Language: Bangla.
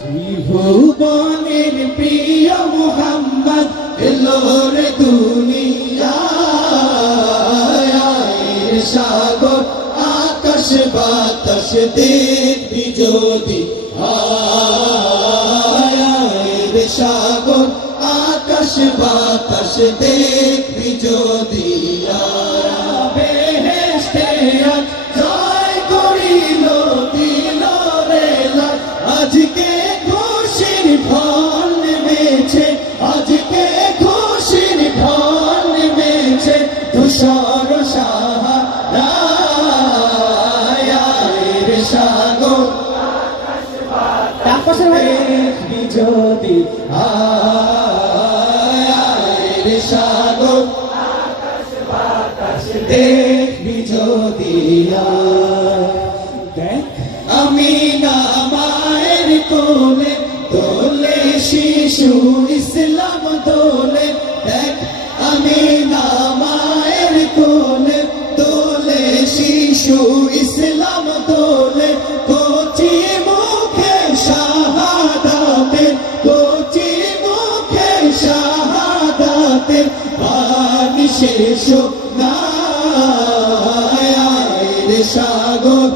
ভুবনের প্রিয় মুহাম্মদ এলো রে দুনিয়ায়, সাগর আকাশ বাতাস দেখবি যদি আয়, সাগর আকাশ বাতাস দেখবি যদি বেহেশতে জয় করিল দিল রে লাল। আজকে খুশির ঢল নেমেছে, আজকে খুশির ঢল নেমেছে, তুষার সাহারায় সাগর দেখবি যদি আয়, সাগর দেখবি যদি দেখ আমি না মায়ের কোলে দোলে শিশু ইসলাম দোলে, দেখ আমি না মায়ের কোলে দোলে শিশু ইসলাম দোলে, কচি মুখে শাহাদাতে, কচি মুখে শাহাদাতে বাণী শেষ না সাগর